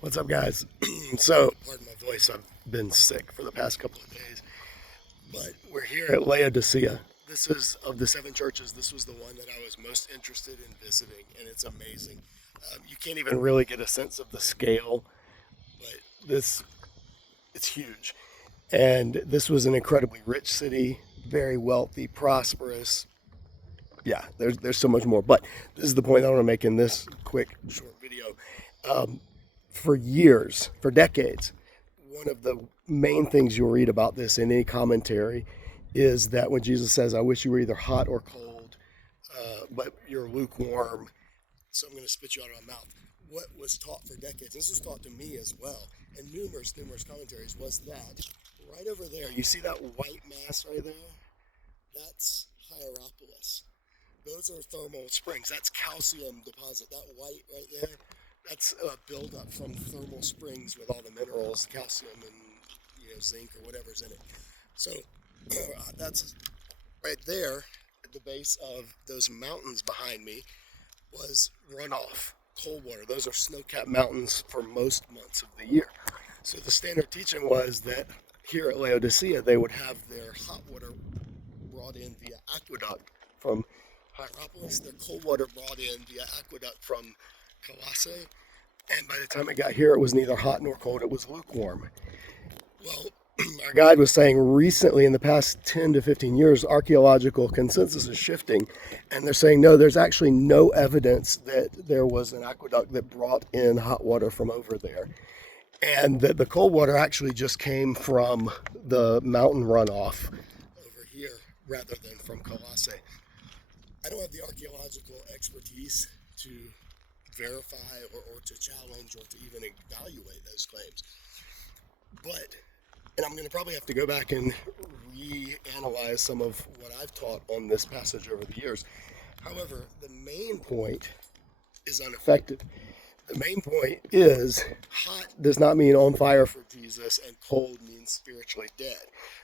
What's up, guys? So, pardon my voice, I've been sick for the past couple of days, but we're here at Laodicea. This is, of the seven churches, this was the one that I was most interested in visiting, and it's amazing. You can't even really get a sense of the scale, but it's huge. And this was an incredibly rich city, very wealthy, prosperous. Yeah, there's so much more, but this is the point I want to make in this quick, short video. Um, for years, for decades, one of the main things you'll read about this in any commentary is that when Jesus says, I wish you were either hot or cold, but you're lukewarm, so I'm going to spit you out of my mouth. What was taught for decades, this was taught to me as well, and numerous commentaries, was that right over there, you see that white mass right there? That's Hierapolis. Those are thermal springs. That's calcium deposit. That white right there, that's a buildup from thermal springs with all the minerals, calcium and zinc or whatever's in it. So that's right there at the base of those mountains behind me was runoff, cold water. Those are snow-capped mountains for most months of the year. So the standard teaching was that here at Laodicea, they would have their hot water brought in via aqueduct from Hierapolis, their cold water brought in via aqueduct from Colossae, and by the time it got here, it was neither hot nor cold, it was lukewarm. Well, our guide was saying recently in the past 10 to 15 years, archaeological consensus is shifting, and they're saying no, there's actually no evidence that there was an aqueduct that brought in hot water from over there. And that the cold water actually just came from the mountain runoff over here rather than from Colossae. I don't have the archaeological expertise to verify or to challenge or to even evaluate those claims. But, and I'm going to probably have to go back and reanalyze some of what I've taught on this passage over the years. However, the main point is unaffected. The main point is hot does not mean on fire for Jesus and cold means spiritually dead.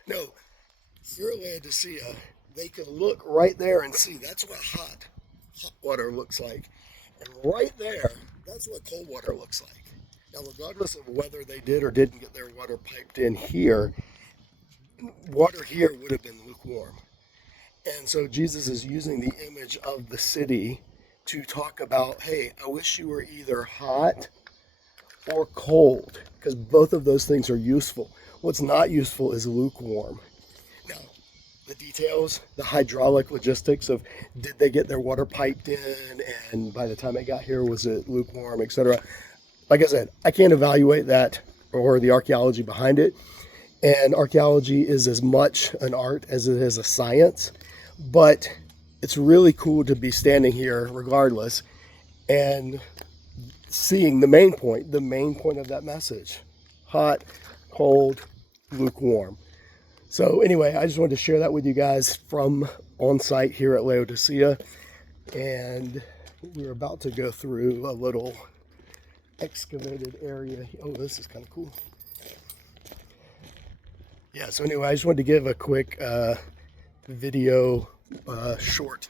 No, here at Laodicea, they could look right there and see that's what hot water looks like. And right there, that's what cold water looks like. Now, regardless of whether they did or didn't get their water piped in here, water here would have been lukewarm. And so Jesus is using the image of the city to talk about, hey, I wish you were either hot or cold, because both of those things are useful. What's not useful is lukewarm. Now, the details, the hydraulic logistics of did they get their water piped in, and by the time it got here, was it lukewarm, etc. Like I said, I can't evaluate that or the archaeology behind it. And archaeology is as much an art as it is a science. But it's really cool to be standing here regardless and seeing the main point of that message. Hot, cold, lukewarm. So anyway, I just wanted to share that with you guys from on site here at Laodicea. And we're about to go through a little excavated area. Oh, this is kind of cool. Yeah, so anyway, I just wanted to give a quick video short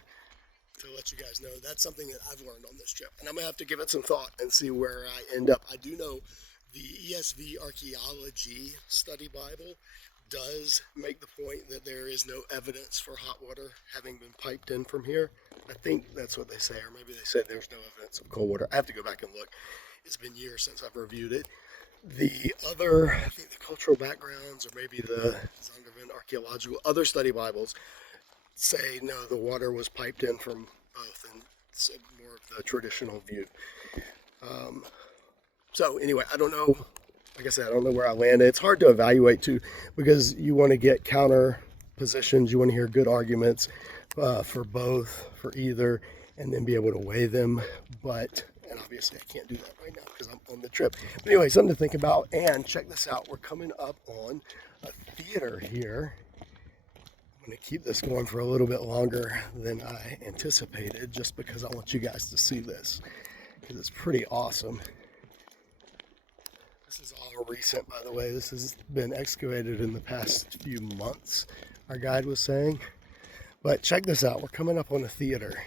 to let you guys know that's something that I've learned on this trip. And I'm going to have to give it some thought and see where I end up. I do know the ESV Archaeology Study Bible does make the point that there is no evidence for hot water having been piped in from here. I think that's what they say, or maybe they said there's no evidence of cold water. I have to go back and look. It's been years since I've reviewed it. The other, I think the cultural backgrounds, or maybe the Zondervan archaeological, other study Bibles say no, the water was piped in from both, and it's more of the traditional view. Um, so anyway, I don't know. Like I said, I don't know where I landed. It's hard to evaluate too, because you want to get counter positions. You want to hear good arguments for both, for either, and then be able to weigh them. And obviously I can't do that right now because I'm on the trip. But anyway, something to think about. And check this out. We're coming up on a theater here. I'm going to keep this going for a little bit longer than I anticipated, just because I want you guys to see this, because it's pretty awesome. This is all recent, by the way. This has been excavated in the past few months, our guide was saying. But check this out. We're coming up on a theater.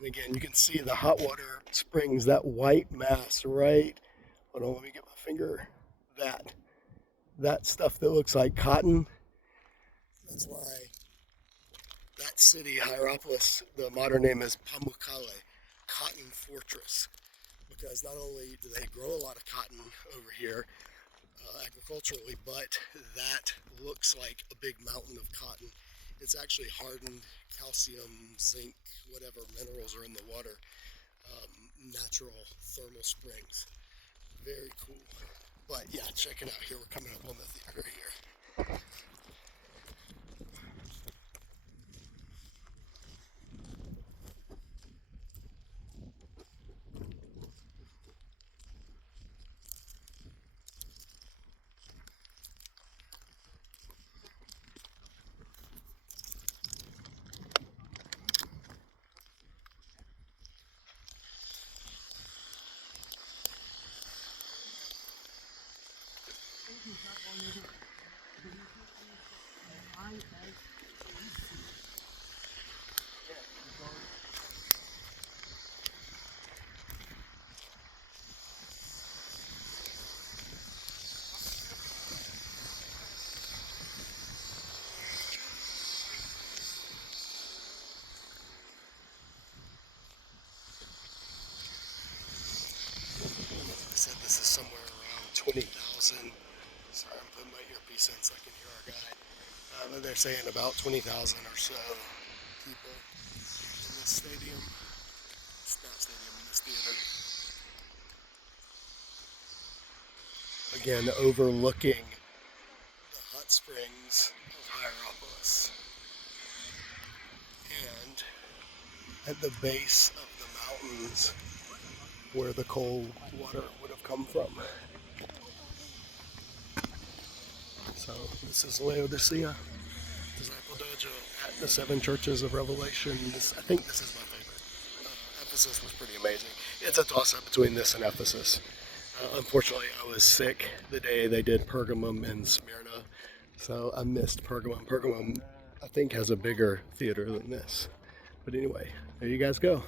And again, you can see the hot water springs, that white mass, right? Hold on, let me get my finger. That stuff that looks like cotton. That's why that city, Hierapolis, the modern name is Pamukkale, Cotton Fortress, because not only do they grow a lot of cotton over here agriculturally, but that looks like a big mountain of cotton. It's actually hardened calcium, zinc, whatever minerals are in the water, natural thermal springs. Very cool. But yeah, check it out here. We're coming up on the theater here. I said this is somewhere around 20,000. Sorry, I'm putting my earpiece in so I can hear our guide. They're saying about 20,000 or so people in this stadium. It's not stadium, in this theater. Again, overlooking the hot springs of Hierapolis. And at the base of the mountains where the cold water would have come from. So this is Laodicea, Disciple Dojo at the Seven Churches of Revelation. I think this is my favorite. Ephesus was pretty amazing. It's a toss-up between this and Ephesus. Unfortunately, I was sick the day they did Pergamum and Smyrna, so I missed Pergamum. Pergamum, I think, has a bigger theater than this. But anyway, there you guys go.